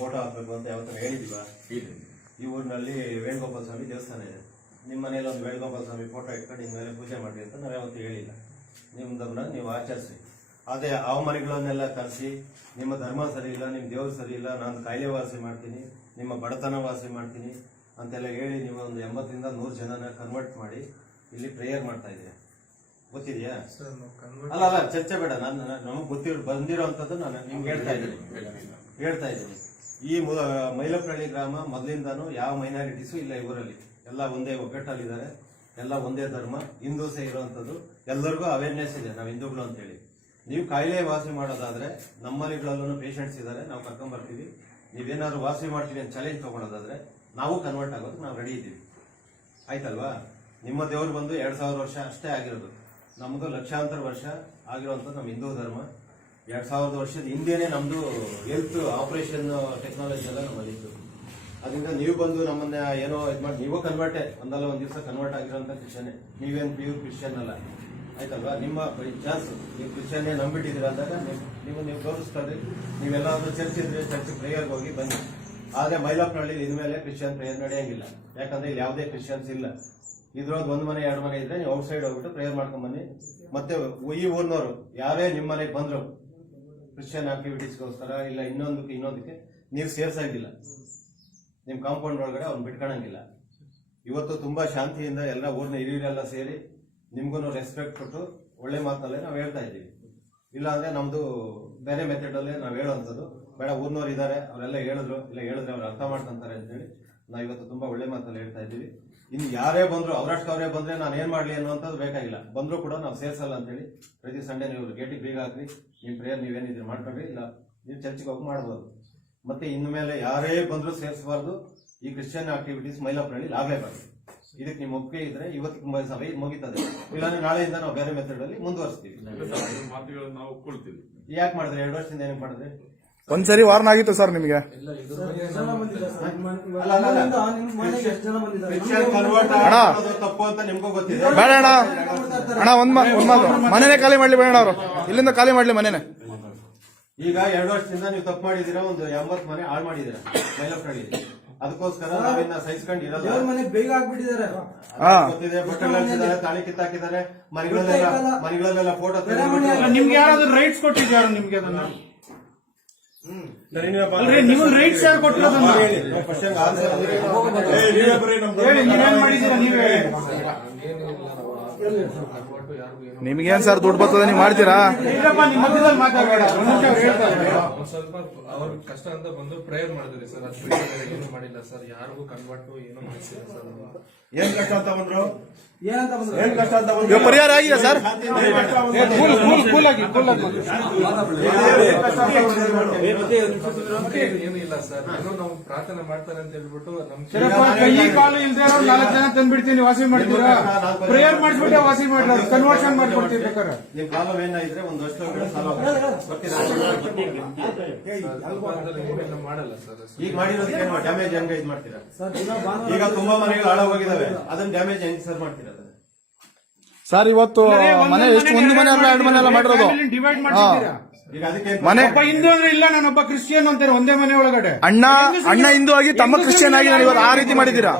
Photo ಹಾಕ್ಬೇಕು ಅಂತ ಯಾವತ್ತೂ ಹೇಳಿದೀವ? ಈ ಊರಿನಲ್ಲಿ ವೇಣುಗೋಪಾಲ ಸ್ವಾಮಿ ದೇವಸ್ಥಾನ ಇದೆ. ನಿಮ್ಮ ಮನೇಲಿ ಒಂದು ವೇಣುಗೋಪಾಲ ಸ್ವಾಮಿ ಫೋಟೋ ಇಟ್ಕೊಂಡು ಇನ್ಮೇಲೆ ಪೂಜೆ ಮಾಡಿ ಅಂತ ನಾವು ಯಾವತ್ತೂ ಹೇಳಿಲ್ಲ. ನಿಮ್ದನ್ನ ನೀವು ಆಚರಿಸಿ. ಅದೇ ಆ ಮನೆಗಳನ್ನೆಲ್ಲ ಕರೆಸಿ ನಿಮ್ಮ ಧರ್ಮ ಸರಿ ಇಲ್ಲ, ನಿಮ್ಮ ದೇವ್ರು ಸರಿ ಇಲ್ಲ, ನಾನು ಕಾಯಿಲೆ ವಾಸಿ ಮಾಡ್ತೀನಿ, ನಿಮ್ಮ ಬಡತನ ವಾಸಿ ಮಾಡ್ತೀನಿ ಅಂತೆಲ್ಲ ಹೇಳಿ ನೀವು ಒಂದು 80ರಿಂದ 100 ಜನನ ಕನ್ವರ್ಟ್ ಮಾಡಿ ಇಲ್ಲಿ ಪ್ರೇಯರ್ ಮಾಡ್ತಾ ಇದ್ದೀರಾ. ಗೊತ್ತಿದೆಯಾ? ಅಲ್ಲ ಚರ್ಚೆ ಬೇಡ. ನಮಗೆ ಬಂದಿರೋ ಅಂತದ್ದು ನಾನು ನಿಮ್ಗೆ ಹೇಳ್ತಾ ಇದ್ದೀನಿ. ಈ ಮೈಲಪ್ರಹಳ್ಳಿ ಗ್ರಾಮ ಮೊದಲಿಂದಾನು ಯಾವ ಮೈನಾರಿಟೀಸು ಇಲ್ಲ. ಇವರಲ್ಲಿ ಎಲ್ಲ ಒಂದೇ ಒಗ್ಗಟ್ಟಲ್ಲಿದ್ದಾರೆ, ಎಲ್ಲ ಒಂದೇ ಧರ್ಮ, ಹಿಂದೂಸೇ ಇರುವಂತದ್ದು. ಎಲ್ಲರಿಗೂ ಅವೇರ್ನೆಸ್ ಇದೆ ನಾವು ಹಿಂದೂಗಳು ಅಂತೇಳಿ. ನೀವು ಕಾಯಿಲೆ ವಾಸಿ ಮಾಡೋದಾದ್ರೆ ನಮ್ಮಲ್ಲಿಗಳಲ್ಲೂ ಪೇಷಂಟ್ಸ್ ಇದ್ದಾರೆ, ನಾವು ಕರ್ಕೊಂಡ್ ಬರ್ತೀವಿ. ನೀವೇನಾದ್ರು ವಾಸಿ ಮಾಡ್ತೀವಿ ಅಂತ ಚಾಲೆಂಜ್ ತಗೊಳೋದಾದ್ರೆ ನಾವು ಕನ್ವರ್ಟ್ ಆಗೋದು ನಾವು ರೆಡಿ ಇದ್ದೀವಿ. ಆಯ್ತಲ್ವಾ? ನಿಮ್ಮ ದೇವ್ರು ಬಂದು 2000 ವರ್ಷ ಅಷ್ಟೇ ಆಗಿರೋದು. ನಮ್ದು ಲಕ್ಷಾಂತರ ವರ್ಷ ಆಗಿರುವಂತದ್ದು ನಮ್ಮ ಹಿಂದೂ ಧರ್ಮ. 2000 ವರ್ಷದ ಹಿಂದೆನೆ ನಮ್ದು ಹೆಲ್ತ್ ಆಪರೇಷನ್ ಟೆಕ್ನಾಲಜಿ ಎಲ್ಲ ನಮ್ಮಲ್ಲಿತ್ತು. ಅದರಿಂದ ನೀವು ಬಂದು ನಮ್ಮನ್ನ ಏನೋ ಇದು ಮಾಡಿ ನೀವು ಕನ್ವರ್ಟೇ ಒಂದಲ್ಲ ಒಂದ್ ದಿವಸ ಕನ್ವರ್ಟ್ ಆಗಿರೋಂಥ ಕ್ರಿಶ್ಚಿಯನ್. ನೀವೇನು ಪ್ಯೂರ್ ಕ್ರಿಶ್ಚಿಯನ್ ಅಲ್ಲ. ಆಯ್ತಲ್ವಾ? ನಿಮ್ಮ ಚಾನ್ಸ್. ನೀವು ಕ್ರಿಶ್ಚಿಯನ್ನೇ ನಂಬಿಟ್ಟಿದ್ದೀರ ಅಂದಾಗ ನೀವು ತೋರಿಸ್ತಾರೆ. ನೀವೆಲ್ಲಾದ್ರೂ ಚರ್ಚ್ ಇದ್ರೆ ಚರ್ಚ್ ಪ್ರೇಯರ್ಗೆ ಹೋಗಿ ಬನ್ನಿ. ಆದ್ರೆ ಮೈಲಾಪ್ನಹಳ್ಳಿ ಇನ್ಮೇಲೆ ಕ್ರಿಶ್ಚಿಯನ್ ಪ್ರೇಯರ್ ನಡೆಯಂಗಿಲ್ಲ. ಯಾಕಂದ್ರೆ ಇಲ್ಲಿ ಯಾವುದೇ ಕ್ರಿಶ್ಚಿಯನ್ಸ್ ಇಲ್ಲ. ಇದ್ರೊಂದು 1 ಮನೆ 2 ಮನೆ ಇದ್ರೆ ನೀವು ಔಟ್ ಸೈಡ್ ಹೋಗ್ಬಿಟ್ಟು ಪ್ರೇಯರ್ ಮಾಡ್ಕೊಂಡ್ ಬನ್ನಿ. ಮತ್ತೆ ಈ ಊರಿನವರು ಯಾರೇ ನಿಮ್ಮ ಮನೆಗೆ ಬಂದ್ರು ಕ್ರಿಶ್ಚಿಯನ್ ಆಕ್ಟಿವಿಟೀಸ್ಗೋಸ್ಕರ ಇಲ್ಲ ಇನ್ನೊಂದಕ್ಕೆ ನೀವು ಸೇರ್ಸಂಗಿಲ್ಲ. ನಿಮ್ ಕಾಂಪೌಂಡ್ ಒಳಗಡೆ ಅವ್ನು ಬಿಟ್ಕೊಳಂಗಿಲ್ಲ. ಇವತ್ತು ತುಂಬಾ ಶಾಂತಿಯಿಂದ ಎಲ್ಲ ಊರಿನ ಹಿರಿಯರೆಲ್ಲ ಸೇರಿ ನಿಮ್ಗೂ ರೆಸ್ಪೆಕ್ಟ್ ಕೊಟ್ಟು ಒಳ್ಳೆ ಮಾತಲ್ಲೇ ನಾವು ಹೇಳ್ತಾ ಇದ್ದೀವಿ. ಇಲ್ಲ ಅಂದ್ರೆ ನಮ್ದು ಬೇರೆ ಮೆಥಡ್ ಅಲ್ಲೇ ನಾವು ಹೇಳುವಂಥದ್ದು ಬೇಡ. ಊರಿನವ್ರು ಇದ್ದಾರೆ, ಅವರೆಲ್ಲ ಹೇಳಿದ್ರೆ ಅವ್ರು ಅರ್ಥ ಮಾಡ್ಕೊಂತಾರೆ ಅಂತೇಳಿ ನಾವು ಇವತ್ತು ತುಂಬಾ ಒಳ್ಳೆ ಮಾತಲ್ಲಿ ಹೇಳ್ತಾ ಇದ್ದೀವಿ. ಇನ್ನು ಯಾರೇ ಬಂದ್ರು ಅವರೇ ಬಂದ್ರೆ ನಾನು ಏನ್ ಮಾಡ್ಲಿ ಅನ್ನುವಂಥದ್ದು ಬೇಕಾಗಿಲ್ಲ. ಬಂದ್ರು ಕೂಡ ನಾವು ಸೇರ್ಸಲ್ಲ ಅಂತೇಳಿ ಪ್ರತಿ ಸಂಡೇ ನೀವು ಗೇಟಿಗೆ ಬೀಗ ಹಾಕ್ರಿ, ನಿಮ್ ಪ್ರೇಯರ್ ನೀವೇನಿದ್ರೆ ಮಾಡ್ಕೊಂಡ್ರಿ, ಇಲ್ಲ ನೀವು ಚರ್ಚ್ಗೆ ಹೋಗಿ ಮಾಡ್ಬೋದು. ಮತ್ತೆ ಇನ್ಮೇಲೆ ಯಾರೇ ಬಂದ್ರು ಸೇರಿಸಬಾರ್ದು. ಈ ಕ್ರಿಶ್ಚಿಯನ್ ಆಕ್ಟಿವಿಟೀಸ್ ಮೈಲಾಪ್ನಹಳ್ಳಿ ಆಗ್ಲೇಬಾರ್ದು. ಇದಕ್ಕೆ ನಿಮ್ ಒಪ್ಪಿಗೆ ಇದ್ರೆ ಇವತ್ತು ಸಭೆ ಮುಗಿತದೆ. ಇಲ್ಲಾಂದ್ರೆ ನಾಳೆಯಿಂದ ನಾವು ಬೇರೆ ಮೆಥಡ್ ಅಲ್ಲಿ ಮುಂದುವರಿಸ್ತೀವಿ. ಯಾಕೆ ಮಾಡಿದ್ರೆ 2 ವರ್ಷದಿಂದ ಏನಕ್ಕೆ ಮಾಡಿದ್ರೆ? ಒಂದ್ಸರಿ ವಾರ್ನ್ ಆಗಿತ್ತು ಸರ್ ನಿಮಗೆ. ತಪ್ಪು ಅಂತ ನಿಮ್ಗೂ ಗೊತ್ತಿದೆ. ಬೇಡ ಅಣ್ಣ ಒಂದ್ ಮನೇನೆ ಖಾಲಿ ಮಾಡ್ಲಿ. ಬೇಡ ಅವರು ಇಲ್ಲಿಂದ ಖಾಲಿ ಮಾಡ್ಲಿ ಮನೇನೆ. ಈಗ 2 ವರ್ಷದಿಂದ ನೀವು ತಪ್ಪು ಮಾಡಿದೀರಾ. ಒಂದು 80 ಮನೆ ಹಾಳು ಮಾಡಿದೀರಾ ಮೈಲಾಪ್ನಹಳ್ಳಿ. ಅದಕ್ಕೋಸ್ಕರ ನಾವಿನ್ನ ಸಹಿಸ್ಕೊಂಡು ಇರಲ್ಲ. ಬೇಗ ಆಗ್ಬಿಟ್ಟಿದ್ದಾರೆ. ಗೊತ್ತಿದೆ. ಬಟ್ಟೆಗಳಿದ್ದಾರೆ, ತಾಳಿ ಕಿತ್ತಾಕಿದ್ದಾರೆ, ಮನೆಗಳಲ್ಲೆಲ್ಲ ಫೋಟೋ. ನಿಮ್ಗೆ ಯಾರಾದ್ರೂ ರೈಟ್ಸ್ ಕೊಟ್ಟಿದ್ದಾರೆ? ನಿಮ್ಗೆ ಅದನ್ನ ನೀವು ರೈಟ್ಸ್ ಯಾರು ಕೊಟ್ಟಿರೋದನ್ನ ನೀವೇನ್ ಮಾಡಿದ್ದೀರಾ? ನೀವೇ ನಿಮ್ಗೇನ್ ಸರ್ ದುಡ್ಡು ಬರ್ತದೆ, ನೀವು ಮಾಡ್ತೀರಾ? ಸ್ವಲ್ಪ ಅವ್ರ ಕಷ್ಟ ಅಂತ ಬಂದು ಪ್ರೇಯರ್ ಮಾಡಿದ್ರಿ ಸರ್. ಅಷ್ಟು ಏನು ಮಾಡಿಲ್ಲ ಸರ್. ಯಾರಿಗೂ ಕನ್ವರ್ಟ್ ಏನು ಮಾಡಿಸಿಲ್ಲ ಸರ್. ಏನ್ ಕಷ್ಟ ಅಂತ ಬಂದ್ರು? ಪರಿಹಾರ ಆಗಿದೆ ಸರ್. ಏನು ಇಲ್ಲ ಸರ್. ನಾವು ಪ್ರಾರ್ಥನೆ ಮಾಡ್ತಾರೆ ಅಂತ ಹೇಳ್ಬಿಟ್ಟು ಕೈ ಕಾಲು ಇಲ್ದೇ 4 ಜನ ತಂದ್ಬಿಡ್ತೀನಿ, ವಾಸಿ ಮಾಡ್ತೀರಾ? ಪ್ರೇಯರ್ ಮಾಡಿಸ್ಬಿಟ್ಟೆ ವಾಸಿ ಮಾಡ್ಲಿ, ಕನ್ವರ್ಷನ್ ಮಾಡ್ಕೊಡ್ತೀವಿ. ಬೇಕಾದ್ರೆ ನಿಮ್ ಕಾಲ ಏನಾಗಿದ್ರೆ ಒಂದು ವರ್ಷ ಮಾಡಲ್ಲ ಸರ್. ಈಗ ಮಾಡಿರೋದಕ್ಕೆ ಡ್ಯಾಮೇಜ್ ಹೆಂಗ ಇದು ಮಾಡ್ತೀರಾ? ಈಗ ತುಂಬಾ ಮನೆಗಳು ಹಾಳಾಗೋಗಿದಾವೆ, ಅದನ್ನ ಡ್ಯಾಮೇಜ್ ಹೆಂಗ್ ಸರ್ ಮಾಡ್ತೀರಾ? ಸರ್ ಇವತ್ತು ಮನೆ ಎಷ್ಟು 1 ಮನೆ ಅಲ್ಲ 2 ಮನೆ ಎಲ್ಲ ಮಾಡಿರೋದು. ಡಿವೈಡ್ ಮಾಡ್ತೀರಾ? ಮನೆ ಒಬ್ಬ ಹಿಂದೂ ಅಂದ್ರೆ ಇಲ್ಲ, ನಾನೊಬ್ಬ ಕ್ರಿಶ್ಚಿಯನ್ ಅಂತಾರೆ ಒಂದೇ ಮನೆ ಒಳಗಡೆ. ಅಣ್ಣ ಹಿಂದೂ ಆಗಿ ತಮ್ಮ ಕ್ರಿಶ್ಚಿಯನ್ ಆಗಿ ನೀವು ಆ ರೀತಿ ಮಾಡಿದ್ದೀರಾ?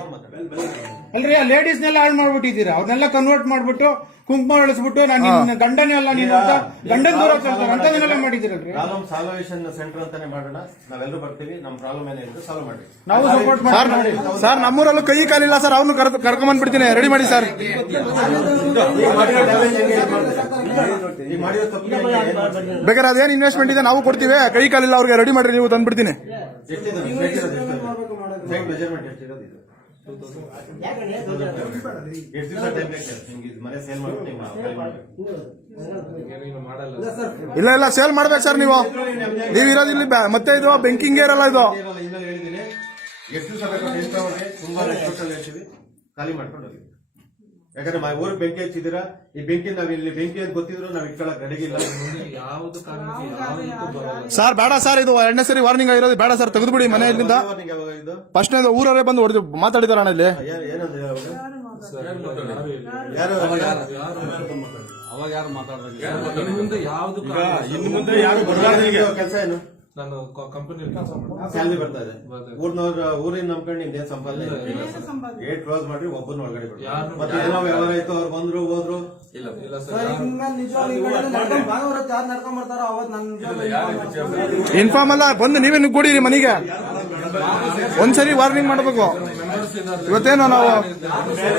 ಅಲ್ರಿ, ಆ ಲೇಡೀಸ್ನೆಲ್ಲ ಹಾಳು ಮಾಡ್ಬಿಟ್ಟಿದ್ದೀರಾ. ಅವ್ರನ್ನೆಲ್ಲ ಕನ್ವರ್ಟ್ ಮಾಡ್ಬಿಟ್ಟು ಕುಂಕುಮ ಇಳಿಸ್ಬಿಟ್ಟು ನಾನು ಗಂಡನೇ ಅಲ್ಲ ನೀನು ಅಂತ ಗಂಡನ್ ದೂರ ತರ್ತಾರೆ. ಅಂತದನ್ನೆಲ್ಲ ಮಾಡಿದ್ದೀರಲ್ರಿ. ಪ್ರಾಬ್ಲಮ್ ಸಾಲ್ವೇಷನ್ ಸೆಂಟರ್ ಅಂತಾನೆ ಮಾಡೋಣ. ನಾವೆಲ್ಲರೂ ಬರ್ತೀವಿ. ನಮ್ಮ ಪ್ರಾಬ್ಲಮ್ ಏನಿದೆ ಸಾಲ್ವ್ ಮಾಡಿ. ನಾವು ಸಪೋರ್ಟ್ ಮಾಡಿ. ಸರ್ ನಮ್ಮೂರಲ್ಲೂ ಕೈ ಕಾಲಿಲ್ಲ ಸರ್, ಅವ್ನು ಕರ್ಕೊಂಡ್ ಬಂದ್ಬಿಡ್ತೀನಿ. ರೆಡಿ ಮಾಡಿ ಸರ್. ಬೇಕಾದ್ರೆ ಅದೇನು ಇನ್ವೆಸ್ಟ್ಮೆಂಟ್ ಇದೆ ನಾವು ಕೊಡ್ತೀವಿ. ಕೈ ಕಾಲಿಲ್ಲ ಅವ್ರಿಗೆ ರೆಡಿ ಮಾಡ್ರಿ, ನೀವು ತಂದ್ಬಿಡ್ತೀನಿ. ಇಲ್ಲ ಸೇಲ್ ಮಾಡ್ಬೇಕು ಸರ್. ನೀವು ಇರೋದು ಇಲ್ಲಿ, ಮತ್ತೆ ಇದು ಬೆಂಕಿಂಗ್ ಇರಲ್ಲ. ಇದು ಎಷ್ಟು ತುಂಬಾ ಖಾಲಿ ಮಾಡ್ಕೊಂಡು ಹೋಗಿ. ಯಾಕಂದ್ರೆ ಊರಿಗೆ ಬೆಂಕಿ ಹಚ್ಚಿದ್ದೀರಾ. ಈ ಬೆಂಕಿ ನಾವಿಲ್ಲಿ ಬೆಂಕಿ ಅಂತ ಗೊತ್ತಿದ್ರು ನಾವ್ ಇಟ್ಕೊಳಕ್ ರೆಡಿಗಿಲ್ಲ. ಸರ್ ಬೇಡ ಸರ್, ಇದು 2ನೇ ಸರಿ ವಾರ್ನಿಂಗ್ ಆಗಿರೋದು. ಬೇಡ ಸರ್, ತೆಗೆದುಬಿಡಿ ಮನೆಯಿಂದ. ಫಸ್ಟ್ ಊರವರೇ ಬಂದು ಹೊಡೆದು ಮಾತಾಡಿದಾರ ಅಣ್ಣ ಇಲ್ಲಿ. ಅವಾಗ ಯಾರು ಮಾತಾಡ್ಬೇಕು? ಇನ್ನು ಮುಂದೆ ಯಾವ್ದು ಕೆಲಸ ಏನು? ನಾನು ಕಂಪನಿ ಕೆಲಸ ಮಾಡ್ತೀನಿ. ಸ್ಯಾಲ್ರಿ ಬರ್ತಾ ಇದೆ. ಬರ್ತದೆ. ಊರಿನ ನಂಬ್ಕೊಂಡು ನಿಮ್ದೇನ್ ಸಂಪಾದನೆ ಇಲ್ಲ. ಗೇಟ್ ಕ್ಲೋಸ್ ಮಾಡ್ರಿ, ಒಬ್ಬನ ಒಳಗಡೆ ಬಿಡ್ರಿ. ಯಾರು- ಮತ್ತೆ ಏನೋ ವ್ಯವಹಾರ ಆಯ್ತು, ಅವ್ರು ಬಂದ್ರು ಹೋದ್ರು. ಇಲ್ಲ ಸರ್, ಸರ್ ಇನ್ಮೇಲೆ ನಿಜವಾಗ್ಲೂ ಈ ಕಡೆ ಭಾನುವಾರ ಯಾರು ನಡ್ಕೊಂಡ್ ಬರ್ತಾರೋ ಅವತ್ತು ನನ್ನ ಇನ್ಫಾರ್ಮ್ ಅಲ್ಲ, ಬಂದು ನೀವೇ ಕೊಡಿರಿ ಮನೆಗೆ. ಒಂದ್ಸರಿ ವಾರ್ನಿಂಗ್ ಮಾಡ್ಬೇಕು. ಇವತ್ತೇನು ನಾವು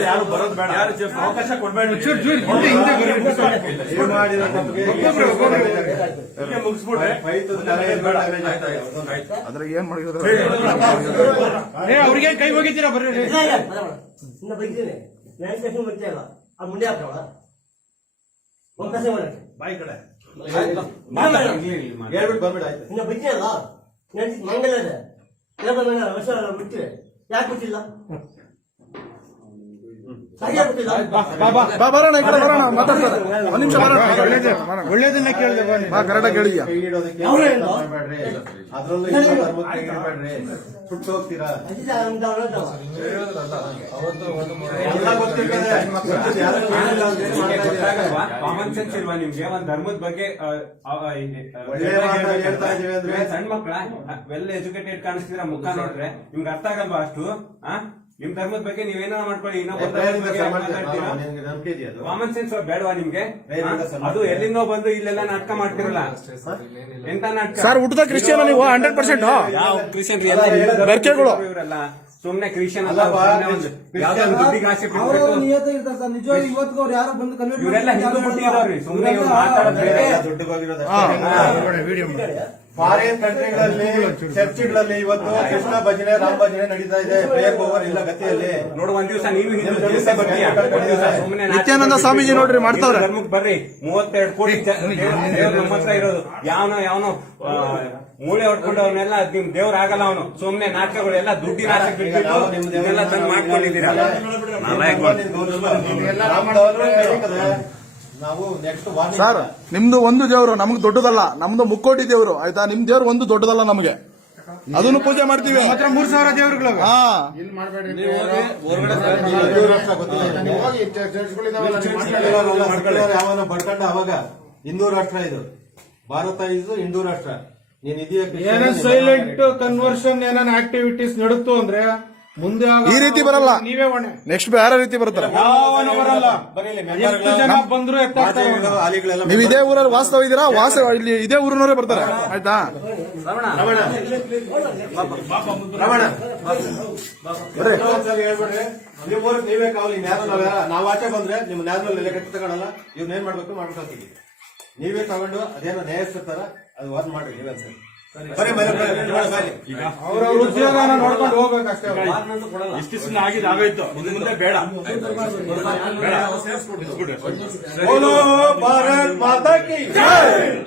ಯಾರು ಬರೋದು ಬೇಡ, ಅವಕಾಶ ಕೊಡ್ಬೇಡ್ರಿ. ಏನ್ ಮಾಡಿರೋ ತಪ್ಪಿಗೆ ಮುಗಿಸ್ಬಿಡ್ರಿ. ಅದ್ರಾಗ ಏನ್ ಮಾಡಿದ್ರು ಅವ್ರಿಗೆ ಕೈ ಹೋಗಿದ್ದೀರಾ ಬರ್ರಿ ಇನ್ನ ಬೈದಿದ್ದೀನಿ ನಾನು ಕೆಲಸ ಮಾಡ್ತಾ ಇಲ್ಲ ಅದು ಮುಂದೆ ಹಾಕೋಣ ಒಂದು ಕೆಲಸ ಮಾಡಕ್ಕೆ ಬಾಯಿ ಕಡೆ ಹೇಳ್ಬಿಟ್ಟು ಬಂದ್ಬಿಡ ಆಯ್ತು. ಇನ್ನ ಬೈದಿಯಲ್ಲ ನಾನು ಮಂಗಲ ಇದೆ ಎಲ್ಲ ವರ್ಷ ಬಿಡ್ತೀವಿ ಯಾಕೆ ಬಿಟ್ಟಿಲ್ಲ ಸರಿಯಾಗಿ ಬಿಟ್ಟಿಲ್ಲ ಬರೋಣ, ಈ ಕಡೆ ಬರೋಣ, ಮಾತಾಡ್ತಾರೆ. ಒಂದ್ ನಿಮಿಷ ಬರೋಣ. ಒಳ್ಳೇದನ್ನ ಕೇಳಿದೆ ಬಾ, ಕರೆಕ್ಟಾಗಿ ಹೇಳಿದ್ಯಾ. ಕೈ ಇಡೋದಕ್ಕೆ ಅವ್ರೇನು? ಮಾಡ್ಬೇಡ್ರಿ. ಅದ್ರಲ್ಲೂ ಇನ್ನೂ ಧರ್ಮಕ್ಕೆ ಕೈ ಇಡಬೇಡ್ರಿ. ಸುಟ್ಟು ಹೋಗ್ತೀರಾ. ಹೇಳಿದ್ರಲ್ಲ ಅವತ್ತು ಎಲ್ಲ ಗೊತ್ತಿರ್ತದೆ. ಯಾರು ಕೇಳಿಲ್ಲ ಅಂತ ಹೇಳಿ ಮಾಡ್ತಾ ಇದ್ದೀರಾ? ಕಾಮನ್ ಸೆನ್ಸ್ ಇಲ್ವಾ ನಿಮ್ಗೆ? ಒಂದ್ ಧರ್ಮದ ಬಗ್ಗೆ ಒಳ್ಳೆ ಮಾತನ್ನ ಹೇಳ್ತಾ ಇದೀವಿ ಅಂದ್ರೆ ಸಣ್ಣ ಮಕ್ಕಳ ವೆಲ್ ಎಜುಕೇಟೆಡ್ ಕಾಣಿಸ್ತಿದ್ರ ಮುಖ ನೋಡ್ರೆ ನಿಮ್ಗೆ ಅರ್ಥ ಆಗಲ್ವಾ ಅಷ್ಟು? ನಿಮ್ ಧರ್ಮದ ಬಗ್ಗೆ ನೀವೇನೋ ಮಾಡ್ಕೊಳ್ಳಿ, ಇನ್ನೊಬ್ಬ ಧರ್ಮದ ಬಗ್ಗೆ ಮಾತಾಡ್ತೀರಾ? ನಿನ್ಗೆ ನಂಬಿಕೆ ಇದೆಯಾ ಅದು? ಕಾಮನ್ ಸೆನ್ಸ್ ಬೇಡವಾ ನಿಮ್ಗೆ? ದಯವಿಟ್ಟು ಸರ್ ಅದು ಎಲ್ಲಿಂದೋ ಬಂದು ಇಲ್ಲೆಲ್ಲ ನಾಟಕ ಮಾಡ್ತಿರಲ್ಲ. ಎಂತ ನಾಟಕ ಸರ್, ಹುಟ್ಟದ ಕ್ರಿಶ್ಚಿಯನ್ ನೀವು 100%. ಬೆರ್ಕೆಗಳು. ಇವರೆಲ್ಲ ಸುಮ್ನೆ ಕ್ರಿಶ್ಚಿಯನ್ ಅಲ್ಲ, ಅಲ್ಲಪ್ಪ, ಯಾವ್ದೋ ಒಂದು ದುಡ್ಡಿಗೆ ಆಸೆ ಅವರು ಬಿಟ್ಬಿಟ್ಟು ನಿಯತ ಇರ್ತಾರೆ ಸರ್. ನಿಜವಾಗಿ ಇವತ್ತಿಗೆ ಅವ್ರು ಯಾರು ಬಂದು ಇವರೆಲ್ಲ ಹಿಂದೂ ಹುಟ್ಟಿದವ್ರಿ. ಸುಮ್ನೆ ಇವ್ರು ಮಾತಾಡೋದು ಬೇರೆ. ಎಲ್ಲ ದುಡ್ಡಿಗೆ ಹೋಗಿರೋದು. ಫಾರಿನ್ ಕಂಟ್ರಿಗಳಲ್ಲಿ ಚರ್ಚ್ಗಳಲ್ಲಿ ಇವತ್ತು ಕೃಷ್ಣ ಭಜನೆ, ರಾಮ ಭಜನೆ ನಡೀತಾ ಇದೆ. ಪ್ರೇಯರ್ ಓವರ್ ಇಲ್ಲ ಗತಿಯಲ್ಲಿ. ನೋಡು, ಒಂದ್ ದಿವಸ ನೀವು ಹಿಂದೂ ದಿವಸ ಬರ್ತೀಯ. ಸುಮ್ನೆ ನಿತ್ಯಾನಂದ ಸ್ವಾಮೀಜಿ ನೋಡ್ರಿ ಮಾಡ್ತಾವ್ರೆ. ಧರ್ಮಕ್ಕೆ ಬರ್ರಿ. 32 ಕೋಟಿ ದೇವ್ರು ನಮ್ಮ ಹತ್ರ ಇರೋದು. ಯಾವನೋ ಮೂಳೆ ಹೊಡ್ಕೊಂಡು ಅವನ್ನೆಲ್ಲ ನಿಮ್ ದೇವ್ರ ಆಗಲ್ಲ. ಅವನು ಸುಮ್ನೆ ನಾಟಕಗಳೆಲ್ಲ ದುಡ್ಡಿನ ಆಸೆ ಬಿಟ್ಟು ಇದೆಲ್ಲ ತಂದು ಮಾಡ್ಕೊಂಡಿದ್ದೀರಾ. ನಾವು ನೆಕ್ಸ್ಟ್ ಸರ್, ನಿಮ್ದು ಒಂದು ದೇವ್ರು ನಮ್ಗೆ ದೊಡ್ಡದಲ್ಲ. ನಮ್ದು ಮುಕ್ಕೋಟಿ ದೇವ್ರು, ಆಯ್ತಾ? ನಿಮ್ ದೇವ್ರು ಒಂದು ದೊಡ್ಡದಲ್ಲ ನಮ್ಗೆ. ಅದನ್ನು ಪೂಜೆ ಮಾಡ್ತೀವಿ. ಮಾತ್ರ 3,000 ದೇವ್ರುಗಳು ಹಾ, ಯಾವನ ಪಡ್ಕೊಂಡ ಅವಾಗ ಹಿಂದೂ ರಾಷ್ಟ್ರ ಇದು. ಭಾರತ ಇದು ಹಿಂದೂ ರಾಷ್ಟ್ರ. ನೀನ್ ಏನೋ ಸೈಲೆಂಟ್ ಕನ್ವರ್ಷನ್ ಏನೋ ಆಕ್ಟಿವಿಟೀಸ್ ನಡುತ್ತು ಅಂದ್ರೆ ಮುಂದೆ ಈ ರೀತಿ ಬರಲ್ಲ. ನೀವೇ ಹೊಣೆ. ನೆಕ್ಸ್ಟ್ ಬೇರೆ ರೀತಿ ಬರ್ತಾರೆ. ಯಾವನು ಬರಲ್ಲ. ಎಷ್ಟು ಜನ ಬಂದ್ರು ಎತ್ತಾಡ್ತಾರೆ. ನೀವು ಇದೇ ಊರಲ್ಲಿ ವಾಸ್ತವ ಇದ್ದೀರಾ? ಇಲ್ಲಿ ಇದೇ ಊರಿನವರೇ ಬರ್ತಾರೆ, ಆಯ್ತಾ? ಹೇಳ್ಬಿಡ್ರಿ. ನೀವೇ ಕಾವಲಿ. ನಾವ್ ಆಚೆ ಬಂದ್ರೆ ನಿಮ್ ನ್ಯಾಯದಲ್ಲಿ ನೆಲೆ ಕಟ್ಟಿ ತಗೊಳಲ್ಲ. ಇವ್ನೇನ್ ಮಾಡ್ಬೇಕು ಮಾಡ್ಬೇಕಾಗ್ತೀವಿ. ನೀವೇ ತಗೊಂಡು ಅದೇನೋ ನ್ಯಾಯಸ್ಥರ ಅದು ವಾದ ಮಾಡ್ರಿ. ನೀವೇ ಸರಿ ಅವ್ರ ಉದ್ಯೋಗನ ನೋಡ್ಕೊಂಡು ಹೋಗ್ಬೇಕಷ್ಟೇ. ಇಷ್ಟಿಷ್ಟು ಆಗಿದೆ, ಆಗೋಯ್ತು. ಇನ್ನು ಮುಂದೆ ಬೇಡ. ಬೋಲೋ ಭಾರತ್ ಮಾತಾ ಕಿ ಜೈ.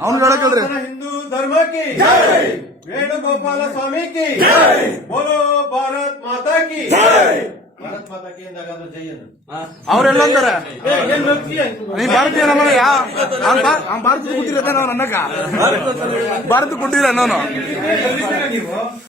ಅವ್ನು ಹೇಳಕ್ಕಿಲ್ರಿ. ಹಿಂದೂ ಧರ್ಮ ಕಿ ಜೈ. ವೇಣುಗೋಪಾಲ ಸ್ವಾಮಿ ಕಿ ಜೈ. ಬೋಲೋ ಭಾರತ್ ಮಾತಾ ಕಿ ಜೈ. ಭಾರತ್ ಮಾತಾ ಕಿ ಎಂದಾಗಾದ್ರೂ ಜೈ ಅನ್ನು ಅವ್ರೆಲ್ಲ ಅಂತಾರೆ ನೀ ಭಾರತೀಯ ಭಾರತ ಕೊಟ್ಟಿರತ್ತೆ ನಾವು. ನನ್ನಕ್ಕ ಭಾರತ ಕೊಟ್ಟಿರ ನಾನು